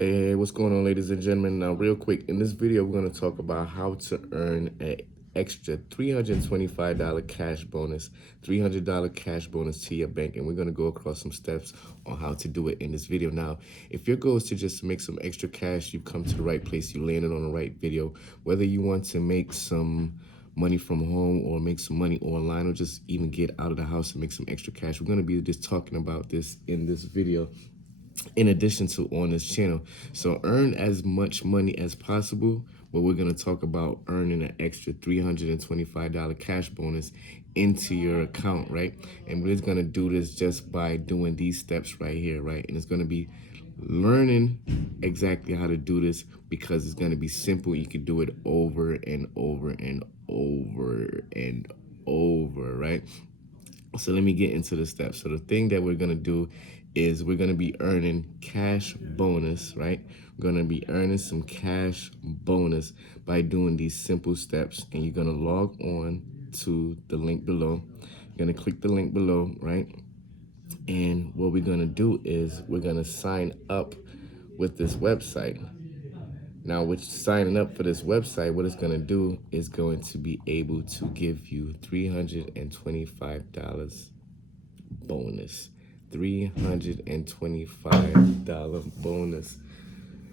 Hey, what's going on, ladies and gentlemen? Now, real quick, in this video, we're going to talk about how to earn an extra $325 cash bonus, $300 cash bonus to your bank. And we're going to go across some steps on how to do it in this video. Now, if your goal is to just make some extra cash, you've come to the right place. You landed on the right video. Whether you want to make some money from home or make some money online or just even get out of the house and make some extra cash, we're going to be just talking about this in this video in addition to on this channel. So earn as much money as possible, but we're going to talk about earning an extra $325 cash bonus into your account, right? And we're going to do this just by doing these steps right here, right? And it's going to be learning exactly how to do this because it's going to be simple. You can do it over and over and over and over, right? So let me get into the steps. So the thing that we're going to do is we're going to be earning cash bonus, right? We're going to be earning some cash bonus by doing these simple steps. And you're going to log on to the link below. You're going to click the link below, right? And what we're going to do is we're going to sign up with this website. Now, with signing up for this website, what it's going to do is going to be able to give you $325 bonus. $325 bonus.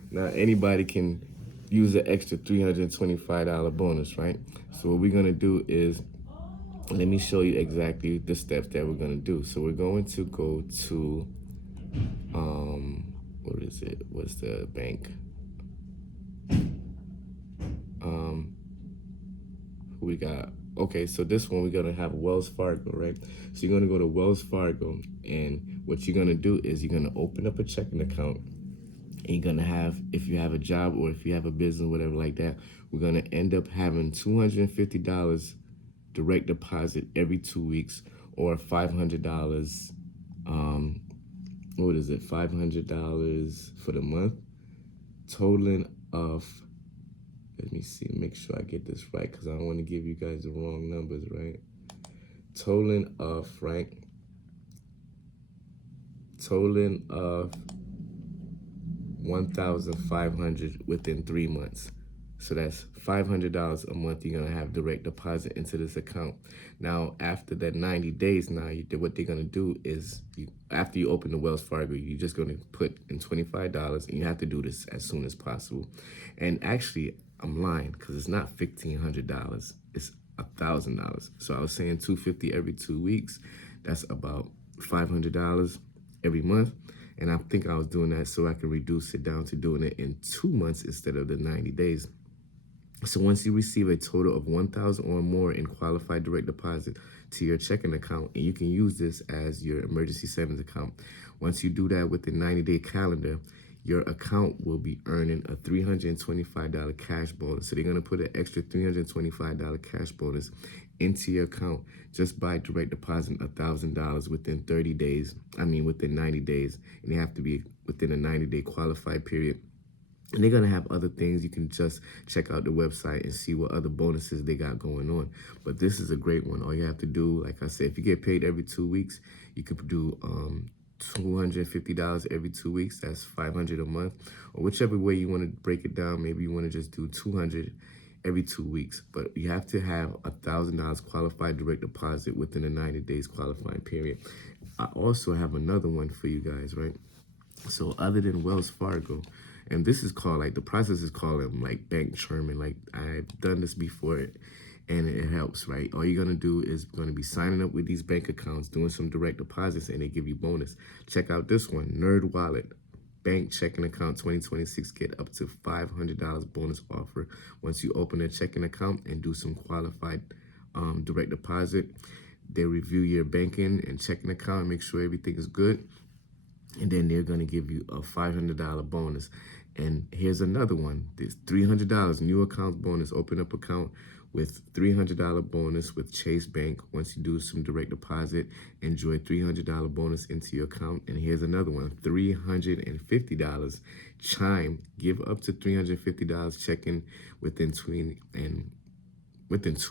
Now, anybody can use an extra $325 bonus, right? So what we're going to do is, let me show you exactly the steps that we're going to do. So we're going to go to, what is it? What's the bank? Who we got? Okay, so this one we're gonna have Wells Fargo, right? So you're gonna go to Wells Fargo, and what you're gonna do is you're gonna open up a checking account, and you're gonna have, if you have a job or if you have a business, whatever like that, we're gonna end up having $250 direct deposit every 2 weeks, or $500. What is it? $500 for the month, totaling of, let me see, make sure I get this right because I don't want to give you guys the wrong numbers, right? Totaling of, right? Totaling of 1,500 within 3 months. So that's $500 a month you're going to have direct deposit into this account. Now, after that 90 days, what they're going to do is, after you open the Wells Fargo, you're just going to put in $25, and you have to do this as soon as possible. And actually, I'm lying because it's not $1,500. It's $1,000. So I was saying $250 every 2 weeks. That's about $500 every month. And I think I was doing that so I could reduce it down to doing it in 2 months instead of the 90 days. So once you receive a total of 1,000 or more in qualified direct deposit to your checking account, and you can use this as your emergency savings account. Once you do that within 90-day calendar, your account will be earning a $325 cash bonus. So they're going to put an extra $325 cash bonus into your account just by direct depositing $1,000 within 30 days. Within 90 days. And they have to be within a 90-day qualified period. And they're going to have other things. You can just check out the website and see what other bonuses they got going on. But this is a great one. All you have to do, like I said, if you get paid every 2 weeks, you could do $250 every 2 weeks. That's $500 a month. Or whichever way you want to break it down. Maybe you want to just do $200 every 2 weeks. But you have to have $1,000 qualified direct deposit within the 90 days qualifying period. I also have another one for you guys, right? So other than Wells Fargo, and this is called, like, the process is called like bank churning. Like, I've done this before, and it helps, right? All you're gonna do is gonna be signing up with these bank accounts, doing some direct deposits, and they give you bonus. Check out this one, Nerd Wallet. Bank checking account 2026, get up to $500 bonus offer once you open a checking account and do some qualified direct deposit. They review your banking and checking account and make sure everything is good. And then they're going to give you a $500 bonus. And here's another one. There's $300 new account bonus. Open up account with $300 bonus with Chase Bank. Once you do some direct deposit, enjoy $300 bonus into your account. And here's another one, $350 Chime. Give up to $350 check-in within 2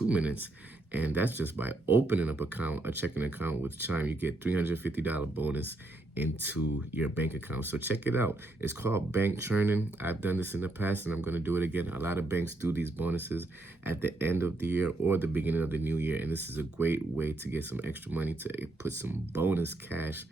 minutes, And that's just by opening up a checking account with Chime. You get $350 bonus into your bank account. So check it out. It's called bank churning. I've done this in the past and I'm going to do it again. A lot of banks do these bonuses at the end of the year or the beginning of the new year. And this is a great way to get some extra money, to put some bonus cash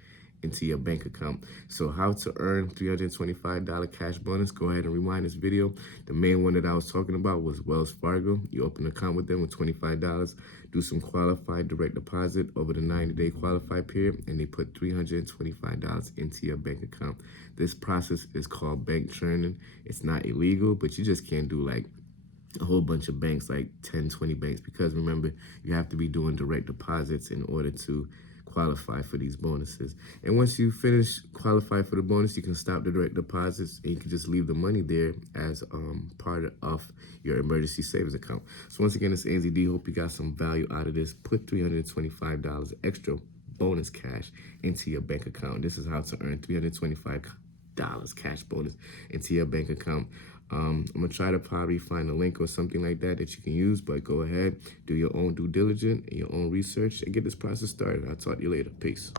into your bank account. So how to earn $325 cash bonus, go ahead and rewind this video. The main one that I was talking about was Wells Fargo. You open an account with them with $25, do some qualified direct deposit over the 90-day qualified period, and they put $325 into your bank account. This process is called bank churning. It's not illegal, but you just can't do like a whole bunch of banks, like 10, 20 banks, because remember, you have to be doing direct deposits in order to qualify for these bonuses. And once you finish qualify for the bonus, you can stop the direct deposits and you can just leave the money there as part of your emergency savings account. So once again, it's AnsleyD. Hope you got some value out of this. Put $325 extra bonus cash into your bank account. This is how to earn $325 cash bonus into your bank account. I'm gonna try to probably find a link or something like that you can use, but go ahead, do your own due diligence and your own research and get this process started. I'll talk to you later. Peace.